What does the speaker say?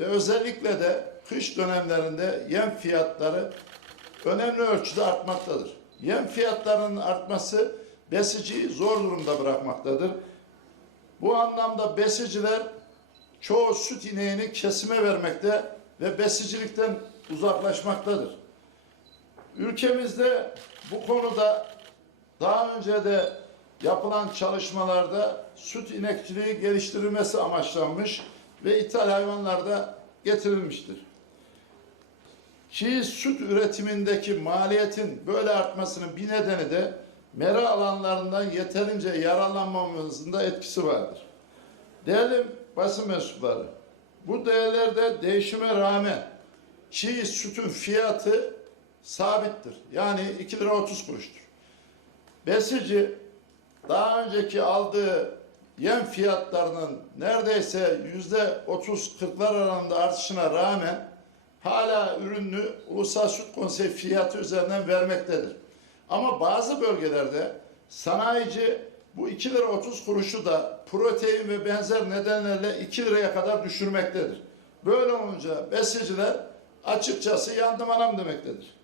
ve özellikle de kış dönemlerinde yem fiyatları önemli ölçüde artmaktadır. Yem fiyatlarının artması besiciyi zor durumda bırakmaktadır. Bu anlamda besiciler çoğu süt ineğini kesime vermekte ve besicilikten uzaklaşmaktadır. Ülkemizde bu konuda daha önce de yapılan çalışmalarda süt inekçiliği geliştirilmesi amaçlanmış ve ithal hayvanlarda getirilmiştir. Çiğ süt üretimindeki maliyetin böyle artmasının bir nedeni de mera alanlarından yeterince yararlanmamızın da etkisi vardır. Değerli basın mensupları, bu değerlerde değişime rağmen çiğ sütün fiyatı sabittir. Yani 2 lira 30 kuruştur. Besici daha önceki aldığı yem fiyatlarının neredeyse yüzde 30-40'lar aralığında artışına rağmen hala ürünü Ulusal Süt Konseyi fiyatı üzerinden vermektedir. Ama bazı bölgelerde sanayici bu 2 lira 30 kuruşu da protein ve benzer nedenlerle 2 liraya kadar düşürmektedir. Böyle olunca besiciler açıkçası yandım anam demektedir.